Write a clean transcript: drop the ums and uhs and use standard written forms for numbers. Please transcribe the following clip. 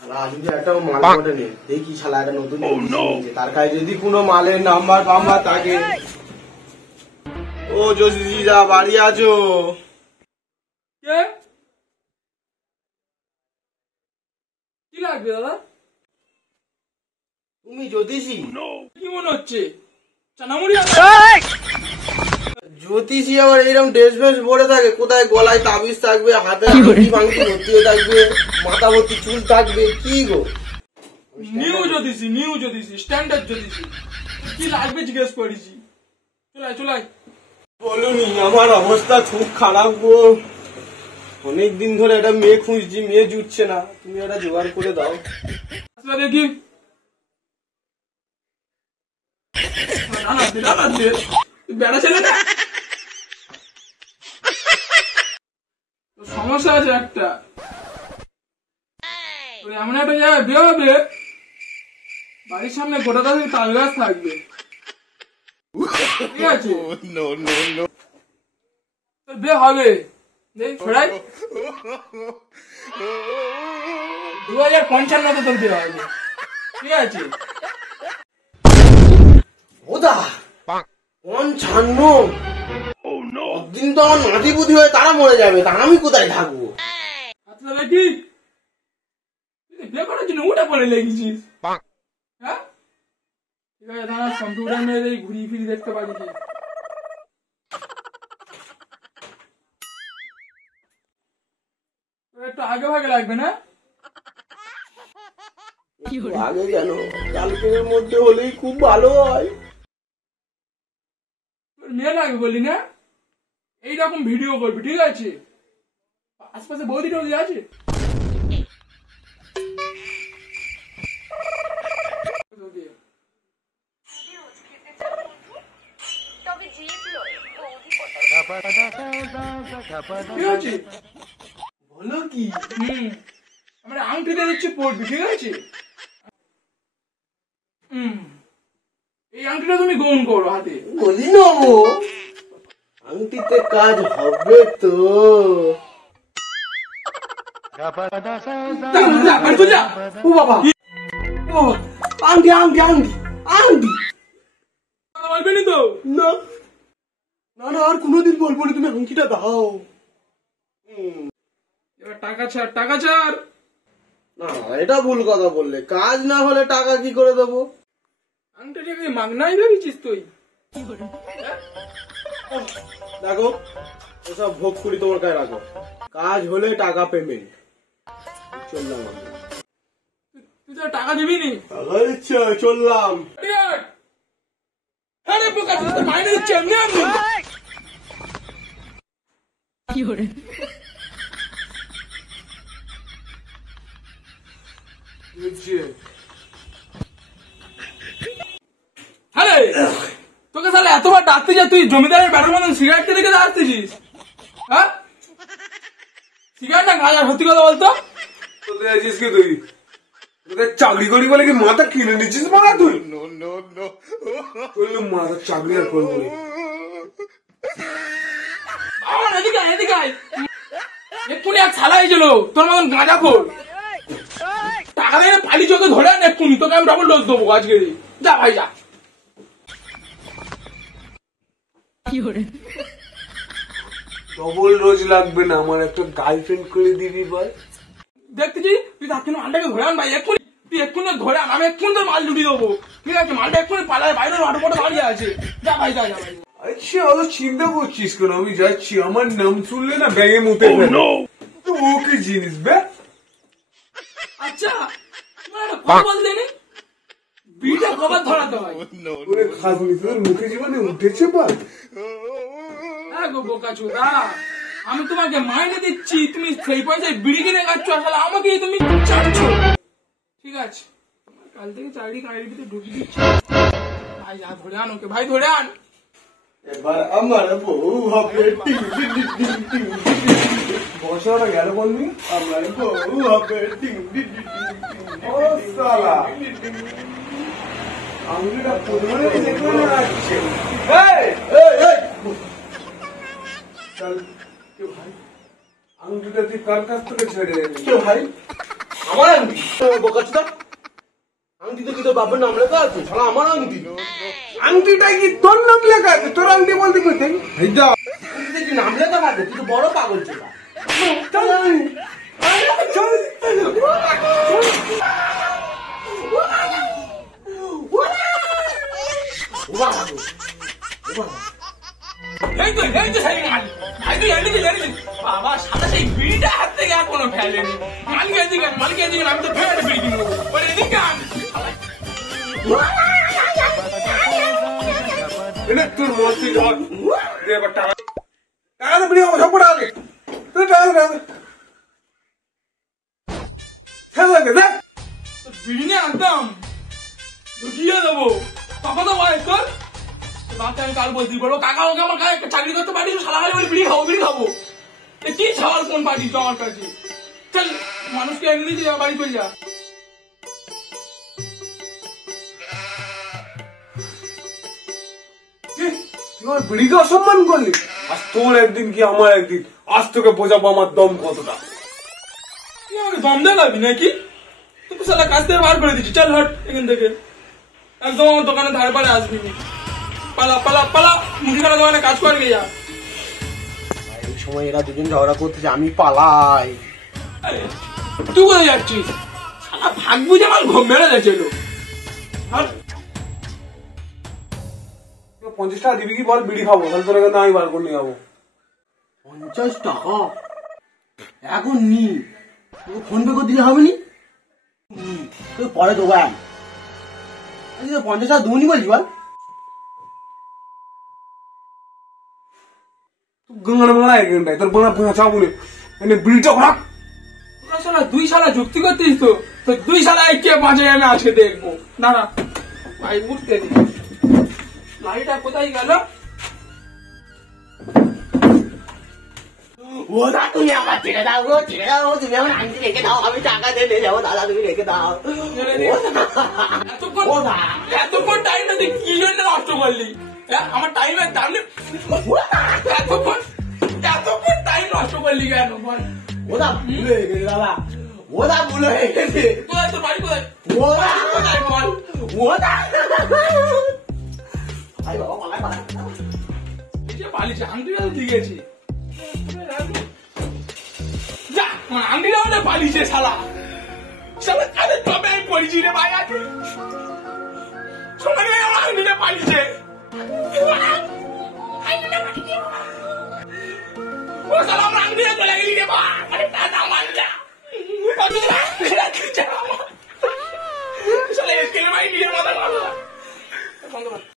রাজু একটা মাল পড়ে নে দেখি শালা একটা নতুন তার কাছে যদি কোনো মালের নাম্বার পাম্বার থাকে। ও জসিদা বাড়ি আছো? কে কি লাগবে দাদা? তুমি জ্যোতিষী? কি মনে হচ্ছে চানামুড়ি? জ্যোতিষী আবার এরকম ড্রেস ফ্রেস পরে থাকে, কোথায় গলায় তাবিজ থাকবে, হাতে আংটি ফাংটি ভর্তি হয়ে থাকবে, মাথা ভর্তি চুল থাকবে, কি গো? নিউ জ্যোতিষী স্ট্যান্ডার্ড জ্যোতিষী। কি লাগবে জিজ্ঞেস করেছি। চলাই বলুনি আমার অবস্থা খুব খারাপ গো। অনেকদিন ধরে একটা মেয়ে খুঁজছি, মেয়ে জুটছে না, তুমি একটা জোগাড় করে দাও। আসলে দেখি বেড়া ছেলে না, সমস্যা আছে একটা। এমন একটা জায়গায় বিয়ে হবে, বাড়ির সামনে গোটা তাল গাছ থাকবে, ঠিক আছে? তোর বিয়ে হবে, দেখ ছড়াই 2055 তোর বিয়ে হবে, ঠিক আছে? ওদা 55? দিন তো আমার নাতি বুদ্ধি হয়ে তারা মরে যাবে, তা আমি কোথায় থাকবো? আচ্ছা দেখি বিয়ে করার জন্য ওটা পরে লেগেছিস, হ্যাঁ? ঠিক আছে, দাঁড়া কম্পিউটার নিয়ে ঘুরিয়ে ফিরি দেখতে পারি কি। একটু আগে ভাগে লাগবে না? আগে কেন, কালকের মধ্যে হলেই খুব ভালো হয়। মেয়ে লাগবে বলি না, এইরকম ভিডিও করবি, ঠিক আছে? আশপাশে বৌদি টৌদি আছে? বলো কি? আমরা আংটিটা দিচ্ছি পড়বি, ঠিক আছে? এই আংটিটা তুমি গ্রহণ করো হাতে। বলি নেবো, আংটিতে কাজ হবে তো? ও বাবা, আংটি আংটি আংটি আংটি বলবেনি তো? না না না, আর কোনোদিন বলবো না, তুমি আংটিটা দাও। এবার টাকা ছাড়। না এটা ভুল কথা বললে, কাজ না হলে টাকা কি করে দেবো? আংটিটা কি মাগনাই ভেবেছিস তুই? দেখো ওসব ভোগ করি তোমার কাছে রাখো, কাজ হলে টাকা পেমেন্ট। চললাম আমি। তুই তো টাকা দিবি নি? আচ্ছা চললাম। মাইনে দিচ্ছে এমনি আমি। তোকে তাহলে এতবার ডাকতে যা, তুই জমিদারের ব্যাটার মতন সিগারেট রেখে আসতেছিস? হ্যাঁ, সিগারেট না গাঁজা? সত্যি কথা বলতো। তোদের আছিস কি তুই? তোদের চাকরি করি বলে কি মাথা কিনে নিচ্ছিস মাথা? তুই বললো মাথা চাকরি আর করবো। এদিকে এক্ষুনি এক ছালা হয়েছিল তোর মতন গাঁজা খোর, টাকা দিয়ে পালি চোখে ধরে আন এক্ষুনি, তোকে আমি ডবল ডোজ দেবো আজকে। যা ভাই যা। ডবল রোজ লাগবে না, আমার একটা গার্লফ্রেন্ড করে দিবি ভাই। দেখতেছি তুই তার জন্য মালটাকে ধরে আন ভাই এক্ষুনি, তুই এক্ষুনি ধরে আন, আমি এক্ষুনি তোর মাল জুড়ি দেবো, ঠিক আছে? মালটা এক্ষুনি পালায়, বাইরে অটো দাঁড়িয়ে আছে। যা ভাই যা ভাই। আচ্ছা অত চিন্তা করছিস কেন? আমি যাচ্ছি, আমার নাম শুনলে না ব্যাগে মুতে ফেলো। তো ও কি জিনিস বে? আচ্ছা তোমার একটা কথা বলতে নি, বিটা কবার ধরাতে হয়? ওরে খাসনি তোর মুখে জীবনে উঠেছে পাল। হ্যাঁ গো বোকা চোদা, আমি তোমাকে মাইনে দিচ্ছি, তুমি সেই পয়সায় বিড়ি কিনে খাচ্ছ, আসলে আমাকেই তুমি চাচ্ছ, ঠিক আছে? কাল থেকে চাকরি কারিতে ঢুকিয়ে দিচ্ছি। ভাই যা ধরে আন ওকে, ভাই ধরে আন। এবার আমার বউ হবে টিং টিং টিং টিং। বছরটা গেল বলবি, আমার বউ হবে টিং টিং টিং। ও সালা আঙুলটা পরিমাণে দেখলে না আসছে। এই এই এই চল কে ভাই, আঙুলটা তুই কার কাছ থেকে ছেড়ে এলি? কে ভাই? আমার আংটি বোকাচোদা, আংটিতে কি তোর বাপের নাম লেখা আছে? শালা আমার আংটি। আংটিটা কি তোর নাম লেখা আছে? তোর আংটি বলতে কি এইটা আংটিতে কি নাম লেখা আছে? তুই তো বড় পাগল ছিল। বাবা সাথে সেই বিড়িটা হাত থেকে আর কোনো ফেলেনি। মালিকের দিকে আমি তো ফেলে বিড়ি কিনবো এদিকে তোর মস্তি টাকা তো বিড়ি সব পড়া আগে বিড়ি নিয়ে আনতাম ঢুকিয়ে দেবো। তখন তো বয়স তোর বাচ্চা আমি কাল বলতে বলবো কাকা ওকে আমার কাছে চাকরি করতে পারি সারা খালি বলে বিড়ি খাবো কি সওয়াল কোন পার্টি তো আমার কাছে। চল মানুষকে এমনি দিয়ে বাড়ি চলে যা। তুই বিড়িকে অসম্মান করলি। আজ তোর একদিন কি আমার একদিন, আজ তোকে বোঝাবো আমার দম কতটা। তুই আমাকে দম দেখাবি নাকি? তুই তো সালা কাজ থেকে বার করে দিচ্ছি। চল হট এখান থেকে, একদম আমার দোকানে ধারে পারে আসবি। পালা পালা পালা, মুদিখানা দোকানে কাজ করে যা। এই সময় এরা দুজন ঝগড়া করতেছে, আমি পালাই। তুই কোথায় যাচ্ছিস? সালা ভাগ বুঝে আমার ঘুম মেরে যাচ্ছে। 50 টাকা দিবি কি বল, বিড়ি খাবো, তাহলে তোর এখানে আমি বার করে নিয়ে যাবো। 50 টাকা এখন নি, তোকে ফোন পে করে দিলে হবে নি? তুই পরে দেবো। 50 টাকা দুনি বলছি বল। গঙ্গার মারা এখানটায় তোর বোনা পোনা চাবো এনে বিড়িটা খোরাক। দুই শালা যুক্তি করতিস তো দুই শালা কে বাঁচে আমি আজকে দেখবো। দাঁড়া ভাই উঠতে দি, লাইটা কোথায় গেল? ওদা তুমি আমার ছেড়ে দাও গো, ছেড়ে দাও। তুমি আমার আংটি রেখে দাও, আমি টাকা দিয়ে যাবো। দাদা তুমি রেখে দাও। এতক্ষণ টাইমটা তুই কি জন্য নষ্ট করলি? আমার টাইমের দাম এতক্ষণ টাইম নষ্ট করলি কেন বল? ওদা ভুল হয়ে গেছে দাদা, ওদা ভুল হয়ে গেছে। কোথায় তোর বাড়ি কোথায়? ওদা কোথায় বল? ওদা আরে বাবা পালাই পালাই পালিছে আংটিটা তো দিয়েছি। যা আংটিটা ওটা পালিছে শালা। শালা কাদের তবে আমি পড়েছি রে ভাই। আছে সময় আমার আংটিটা পালিছে। ও শালা আমার আংটিটা চলে গেলি রে ভাই। মানে টাকা মারলা শালা এসকে ভাই নিয়ে মাথা মারলা।